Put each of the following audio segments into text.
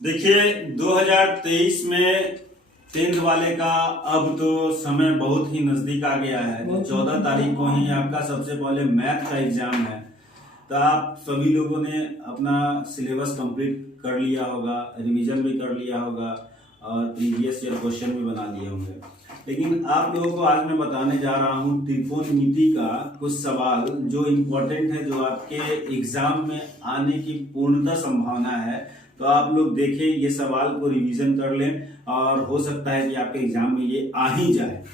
देखिए 2023 में 10th वाले का अब तो समय बहुत ही नजदीक आ गया है। 14 तारीख को ही आपका सबसे पहले मैथ का एग्जाम है। तो आप सभी लोगों ने अपना सिलेबस कंप्लीट कर लिया होगा, रिवीजन भी कर लिया होगा और प्रीवियस ईयर क्वेश्चन भी बना लिए होंगे। लेकिन आप लोगों को आज मैं बताने जा रहा हूँ त्रिकोणमिति का कुछ सवाल जो इम्पोर्टेंट है, जो आपके एग्जाम में आने की पूर्णतः संभावना है। तो आप लोग देखें, ये सवाल को रिवीजन कर लें और हो सकता है कि आपके एग्जाम में ये आ ही जाए।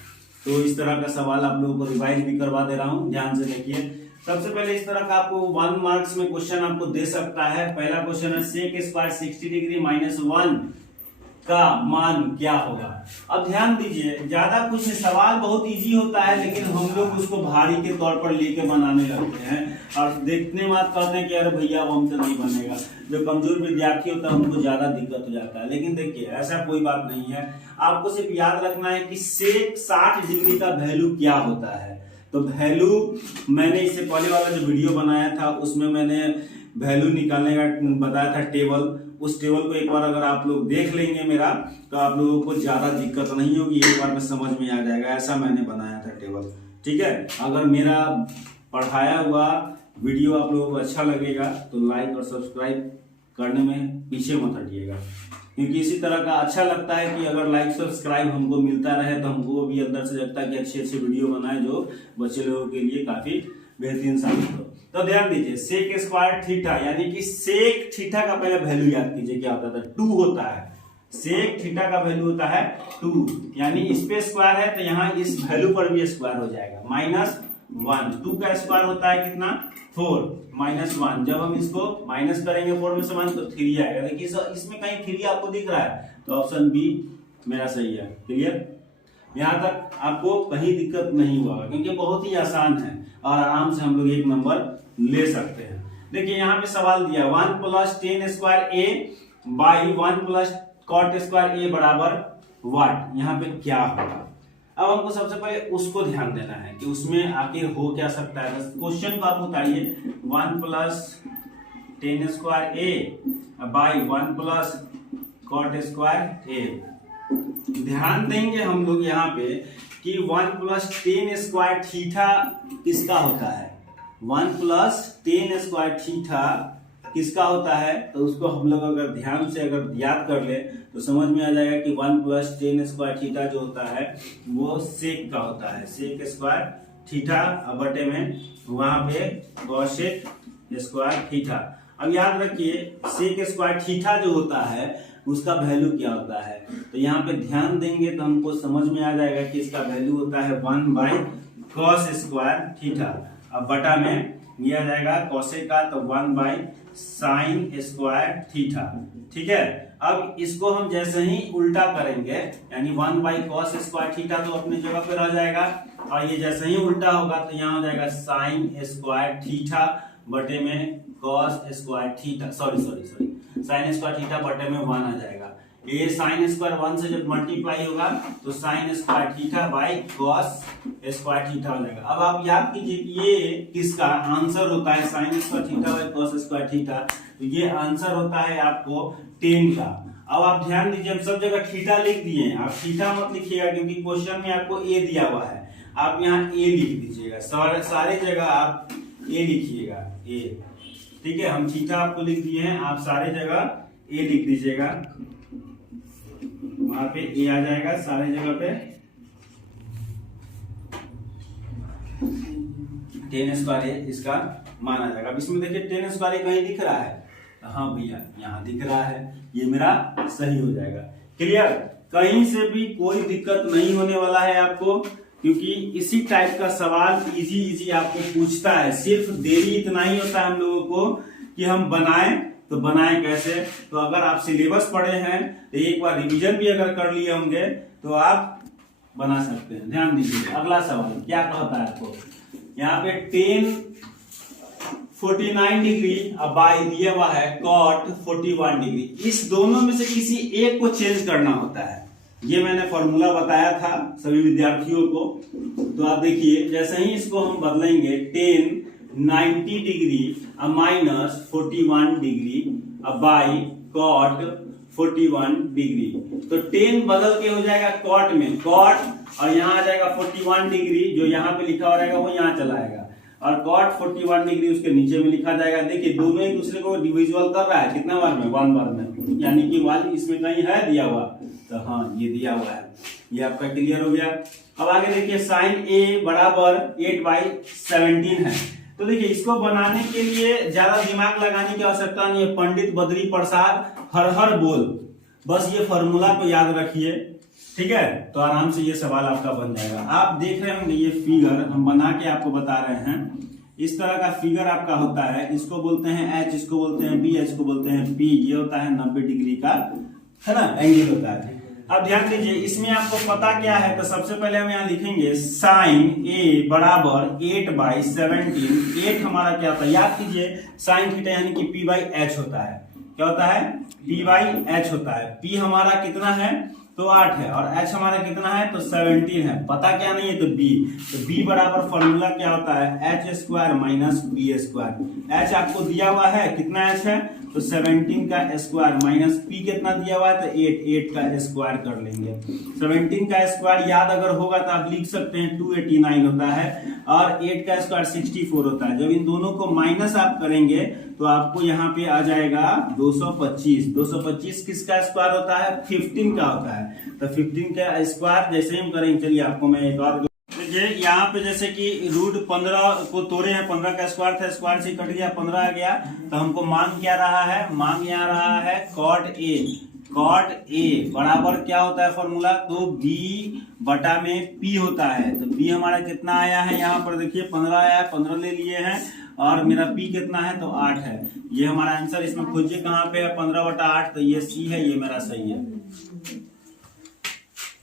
तो इस तरह का सवाल आप लोगों को रिवाइज भी करवा दे रहा हूँ, ध्यान से देखिए। सबसे पहले इस तरह का आपको 1 मार्क्स में क्वेश्चन आपको दे सकता है। पहला क्वेश्चन है सेक स्क्वायर 60 डिग्री माइनस 1 का मान क्या होगा। अब ध्यान दीजिए, ज्यादा कुछ सवाल बहुत इजी होता है, लेकिन हम लोग उसको भारी के तौर पर लेके बनाने लगते हैं और देखने बात करते हैं कि अरे भैया वो हमसे नहीं बनेगा। जो कमजोर विद्यार्थी होता है उनको ज्यादा दिक्कत हो जाता है। लेकिन देखिए ऐसा कोई बात नहीं है, आपको सिर्फ याद रखना है कि सेक 60 डिग्री का वैल्यू क्या होता है। तो वैल्यू मैंने इससे पहले वाला जो वीडियो बनाया था उसमें मैंने वैल्यू निकालने का बताया था टेबल। उस टेबल को एक बार अगर आप लोग देख लेंगे मेरा, तो आप लोगों को ज्यादा दिक्कत नहीं होगी, एक बार में समझ में आ जाएगा। ऐसा मैंने बनाया था टेबल, ठीक है। अगर मेरा पढ़ाया हुआ वीडियो आप लोगों को अच्छा लगेगा तो लाइक और सब्सक्राइब करने में पीछे मत हटिएगा, क्योंकि इसी तरह का अच्छा लगता है कि अगर लाइक सब्सक्राइब हमको मिलता रहे तो हमको भी अंदर से लगता है कि अच्छे अच्छे वीडियो बनाए जो बच्चे लोगों के लिए काफी बेहतरीन साबित हो। तो ध्यान दीजिए, सेक स्क्वायर थीटा यानी कि सेक थीटा का पहले वैल्यू याद कीजिए क्या होता था, 2 होता है। सेक थीटा का वैल्यू होता है 2, यानी इस पे स्क्वायर है तो यहाँ इस वैल्यू पर भी स्क्वायर हो जाएगा। माइनस 1, 2 का स्क्वायर होता है कितना, 4 माइनस 1। जब हम इसको माइनस करेंगे 4 में से 1 तो 3 आएगा। देखिए इसमें कहीं 3 आपको दिख रहा है तो ऑप्शन बी मेरा सही है। क्लियर, यहाँ तक आपको कहीं दिक्कत नहीं हुआ, क्योंकि बहुत ही आसान है और आराम से हम लोग एक नंबर ले सकते हैं। देखिए यहाँ पे सवाल दिया 1 plus ten square A by 1 plus cot square A बराबर व्हाट। यहाँ पे क्या होगा। अब हमको सबसे पहले उसको ध्यान देना है कि उसमें आखिर हो क्या सकता है। क्वेश्चन को आप उतारिए, 1 plus ten square A by 1 plus cot square A. ध्यान देंगे हम लोग यहाँ पे कि 1 प्लस टेन स्क्वायर थीटा किसका होता है। 1 प्लस टेन स्क्वायर थीटा किसका होता है, तो उसको हम लोग अगर ध्यान से अगर याद कर ले तो समझ में आ जाएगा कि 1 प्लस टेन स्क्वायर थीटा जो होता है वो सेक का होता है। सेक स्क्वायर थीटा बटे में वहां पे कॉसेक स्क्वायर थीटा। अब याद रखिए सेक स्क्वायर थीटा जो होता है उसका वैल्यू क्या होता है। तो यहाँ पे ध्यान देंगे तो हमको समझ में आ जाएगा कि इसका वैल्यू होता है 1 बाई कॉस स्क्वायर थीटा। अब बटा में लिया जाएगा कॉसेक का तो 1 बाई साइन स्क्वायर थीटा, ठीक है। अब इसको हम जैसे ही उल्टा करेंगे, यानी 1 बाई कॉस स्क्वायर थीटा तो अपनी जगह पे रह जाएगा और ये जैसे ही उल्टा होगा तो यहाँ हो जाएगा साइन स्क्वायर थीटा बटे में cos square theta, sorry sine square theta बटे में 1 आ जाएगा। ये साइन स्क्वायर 1 से जब मल्टीप्लाई होगा तो sine square theta by cos square theta हो जाएगा। अब आप याद कीजिए कि ये किसका आंसर होता है, sine square theta by cos square theta. तो ये आंसर होता है आपको 10 का। अब आप ध्यान दीजिए, हम सब जगह थीटा लिख दिए हैं। आप थीटा मत लिखिएगा क्योंकि क्वेश्चन में आपको ए दिया हुआ है। आप यहाँ ए लिख दीजिएगा, सारे जगह आप ए लिखिएगा, ए, ठीक है। हम थीटा आपको लिख दिए हैं, आप सारे जगह ए लिख दीजिएगा, वहां पे ए आ जाएगा सारे जगह पे। 10 स्क्वायर ए इसका मान आ जाएगा। अब इसमें देखिए 10 स्क्वायर ए कहीं दिख रहा है, हाँ भैया यहाँ दिख रहा है, ये मेरा सही हो जाएगा। क्लियर, कहीं से भी कोई दिक्कत नहीं होने वाला है आपको, क्योंकि इसी टाइप का सवाल इजी आपको पूछता है। सिर्फ देरी इतना ही होता है हम लोगों को कि हम बनाएं, तो बनाएं कैसे। तो अगर आप सिलेबस पढ़े हैं तो एक बार रिवीजन भी अगर कर लिए होंगे तो आप बना सकते हैं। ध्यान दीजिए, अगला सवाल क्या कहता है आपको, यहाँ पे 1049 डिग्री अब बाई दिया हुआ है कॉट 41 डिग्री। इस दोनों में से किसी एक को चेंज करना होता है। ये मैंने फॉर्मूला बताया था सभी विद्यार्थियों को। तो आप देखिए जैसे ही इसको हम बदलेंगे 1090 डिग्री अब माइनस 41 डिग्री अब बाई कॉट 41 डिग्री। तो टेन बदल के हो जाएगा कॉट में, कॉट, और यहाँ आ जाएगा 41 डिग्री, जो यहाँ पे लिखा हो रहेगा वो यहाँ चला आएगा, और कॉट 41 डिग्री उसके नीचे में लिखा जाएगा। देखिए दोनों एक दूसरे को डिविजुअल कर रहा है, कितना बार में, 1 बार में, यानी कि 1 इसमें कहीं है दिया हुआ, तो हाँ ये दिया हुआ है। ये आपका क्लियर हो गया। अब आगे देखिए साइन ए बराबर 8/17 है। तो देखिए इसको बनाने के लिए ज्यादा दिमाग लगाने की आवश्यकता नहीं है। पंडित बद्री प्रसाद हर हर बोल, बस ये फॉर्मूला को याद रखिए, ठीक है, तो आराम से ये सवाल आपका बन जाएगा। आप देख रहे होंगे ये फिगर हम बना के आपको बता रहे हैं, इस तरह का फिगर आपका होता है, इसको बोलते हैं एच, इसको बोलते हैं बी, एच को बोलते हैं पी। ये होता है 90 डिग्री का, है ना, एंगल होता है। अब ध्यान दीजिए इसमें आपको पता क्या है, तो सबसे पहले हम यहाँ लिखेंगे साइन ए बराबर 8/17। 8 हमारा क्या होता है, याद कीजिए साइन थीटा यानी कि पी बाई एच होता है। क्या होता है, पी बाई एच होता है। पी हमारा कितना है, तो 8 है, और एच हमारा कितना है, तो 17 है। पता क्या नहीं है, तो बी। तो बी बराबर फॉर्मूला क्या होता है, H square minus B square. H आपको दिया हुआ है, कितना एच है, तो 17 का स्क्वायर माइनस पी कितना दिया हुआ है, तो 8 का स्क्वायर कर लेंगे। 17 का स्क्वायर याद अगर होगा तो आप लिख सकते हैं 289 होता है, और 8 का स्क्वायर 64 होता है। जब इन दोनों को माइनस आप करेंगे तो आपको यहाँ पे आ जाएगा 225। 225 किसका स्क्वायर होता है, 15 का होता है। तो 15 का स्क्वायर जैसे हम करेंगे, चलिए आपको मैं एक और देखिए, यहाँ पे जैसे कि रूट 15 को तोड़े हैं, 15 का स्क्वायर था, स्क्वायर से कट गया, 15 आ गया, तो हमको मान क्या रहा है, मान यहाँ रहा है कॉट ए। कॉट ए बराबर क्या होता है फॉर्मूला, तो बी बटा में पी होता है। तो बी हमारा कितना आया है, यहाँ पर देखिए 15 आया है, 15 ले लिए हैं, और मेरा पी कितना है, तो 8 है। ये हमारा आंसर, इसमें खोजिए कहाँ पे है, 15/8, तो ये सी है, ये मेरा सही है।